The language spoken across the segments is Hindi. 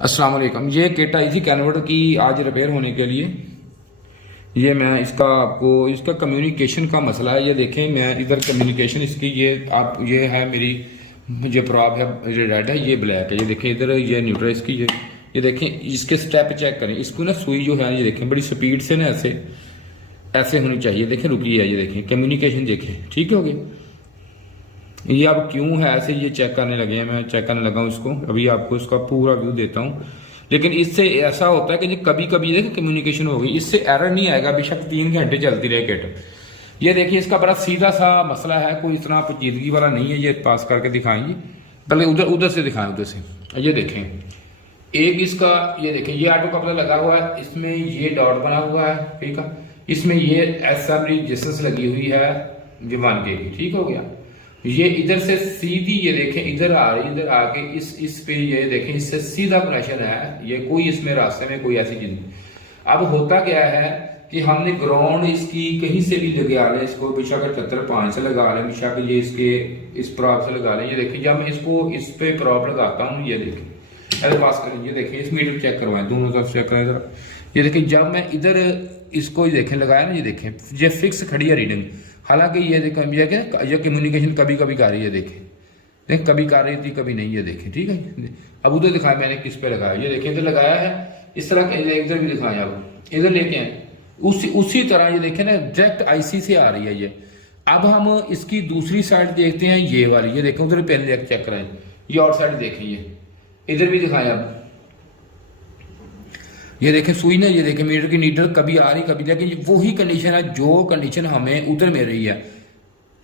अस्सलाम वालेकुम। ये किट आई थी कैनवर्ड की आज रिपेयर होने के लिए। ये मैं इसका आपको इसका कम्युनिकेशन का मसला है। ये देखें, मैं इधर कम्युनिकेशन इसकी ये है मेरी, ये प्रॉब है, ये रेड है, ये ब्लैक है। ये देखें इधर ये न्यूट्रल इसकी ये देखें, इसके स्टेप चेक करें। इसको ना सुई जो है ये देखें बड़ी स्पीड से ना ऐसे ऐसे होनी चाहिए। देखें रुकी है, ये देखें कम्युनिकेशन देखें ठीक हो गया। ये अब क्यों है ऐसे, ये चेक करने लगे हैं, मैं चेक करने लगा हूँ इसको। अभी आपको इसका पूरा व्यू देता हूँ। लेकिन इससे ऐसा होता है कि कभी कभी देखिए कम्युनिकेशन हो गई, इससे एरर नहीं आएगा बेशक 3 घंटे चलती रहे किट। ये देखिए इसका बड़ा सीधा सा मसला है, कोई इतना पेचीदगी वाला नहीं है। ये पास करके दिखाएंगे, पहले उधर उधर से दिखाएं, उधर से। ये देखें एक इसका, ये देखें ये ऑटो कपलर लगा हुआ है, इसमें ये डॉट बना हुआ है, ठीक है। इसमें ये एसएमडी रेजिस्टेंस लगी हुई है, ये 1K की, ठीक हो गया। ये इधर से सीधी, ये देखें इधर आ रही, इधर आके इस पे ये देखें इससे सीधा कनेक्शन है। ये कोई इसमें रास्ते में कोई ऐसी चीज नहीं। अब होता क्या है कि हमने ग्राउंड इसकी कहीं से भी लगा लें, इसको बेशक 73.5 से लगा लें, बेशक ये इसके इस प्रॉप से लगा लें। ये देखिए जब मैं इसको इस पे प्रॉप लगाता हूँ, ये देखें अरे पास करें, ये देखिए इस मीटर चेक करवाएं, दोनों तरफ चेक करें इधर। ये देखिए जब मैं इधर इसको देखें लगाया ना, ये देखें ये फिक्स खड़ी है रीडिंग। हालांकि ये देखें ये कम्युनिकेशन कभी कभी कर रही है, देखें कभी कर रही थी कभी नहीं, ये देखें ठीक है। अब उधर दिखाया मैंने किस पे लगाया, ये देखें इधर लगाया है इस तरह के, इधर भी दिखाया, अब इधर लेके आए उसी तरह। ये देखें ना डायरेक्ट आईसी से आ रही है ये। अब हम इसकी दूसरी साइड देखते हैं, ये वाली, ये देखें उधर पेन चेक कराएं, ये और साइड देखें, ये इधर भी दिखाया। अब ये देखें सुई ना, ये देखें मीटर की नीडल कभी आ रही कभी, लेकिन वही कंडीशन है जो कंडीशन हमें उधर मिल रही है,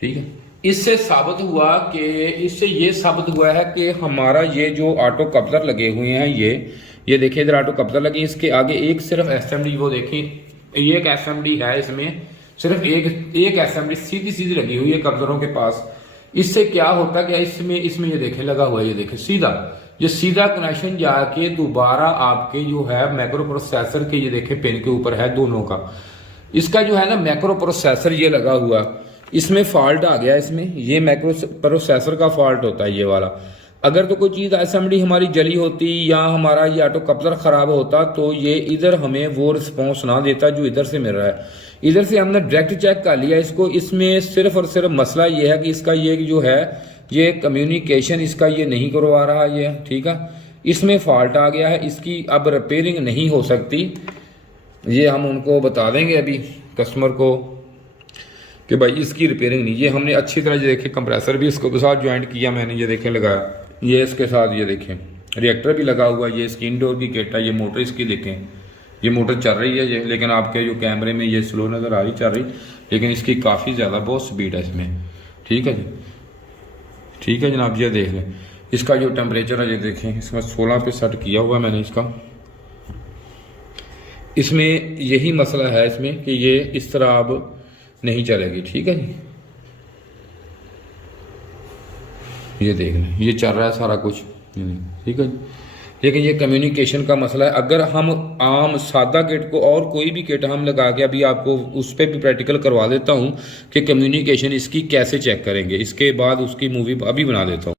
ठीक है। इससे साबित हुआ कि इससे ये साबित हुआ है कि हमारा ये जो ऑटो कपलर लगे हुए हैं, ये देखिए इधर ऑटो कपलर लगे, इसके आगे एक सिर्फ एसएमडी, वो देखिए ये एक एसएमडी है, इसमें सिर्फ एक एसएमडी सीधी सीधी लगी हुई है कपलरों के पास। इससे क्या होता है कि इसमें ये देखें लगा हुआ है, ये देखें सीधा, ये सीधा कनेक्शन जाके दोबारा आपके जो है मैक्रो प्रोसेसर के, ये देखें पिन के ऊपर है दोनों का। इसका जो है ना मैक्रो प्रोसेसर ये लगा हुआ, इसमें फॉल्ट आ गया, इसमें ये मैक्रो प्रोसेसर का फॉल्ट होता है ये वाला। अगर तो कोई चीज़ एसएमडी हमारी जली होती या हमारा ये ऑटो कपलर खराब होता तो ये इधर हमें वो रिस्पॉन्स ना देता जो इधर से मिल रहा है। इधर से हमने डायरेक्ट चेक कर लिया इसको। इसमें सिर्फ और सिर्फ मसला ये है कि इसका ये जो है ये कम्युनिकेशन इसका ये नहीं करवा रहा, ये ठीक है, इसमें फॉल्ट आ गया है। इसकी अब रिपेयरिंग नहीं हो सकती, ये हम उनको बता देंगे अभी कस्टमर को कि भाई इसकी रिपेयरिंग नहीं। ये हमने अच्छी तरह ये देखें कंप्रेसर भी इसको साथ ज्वाइंट किया मैंने, ये देखें लगाया, ये इसके साथ ये देखें रिएक्टर भी लगा हुआ, ये इसकी इनडोर की किट है। ये मोटर इसकी देखें, ये मोटर चल रही है ये, लेकिन आपके जो कैमरे में ये स्लो नज़र आ रही चल रही, लेकिन इसकी काफ़ी ज़्यादा बहुत स्पीड है इसमें, ठीक है जी, ठीक है जनाब। ये देख लें इसका जो टेम्परेचर है, ये देखें इसमें 16 पे सेट किया हुआ मैंने इसका। इसमें यही मसला है इसमें कि ये इस तरह अब नहीं चलेगी, ठीक है जी। ये देख लें ये चल रहा है सारा कुछ, ठीक है जी। लेकिन ये कम्युनिकेशन का मसला है। अगर हम आम सादा किट को और कोई भी किट हम लगा के, अभी आपको उस पर भी प्रैक्टिकल करवा देता हूँ कि कम्युनिकेशन इसकी कैसे चेक करेंगे, इसके बाद उसकी मूवी अभी बना देता हूँ।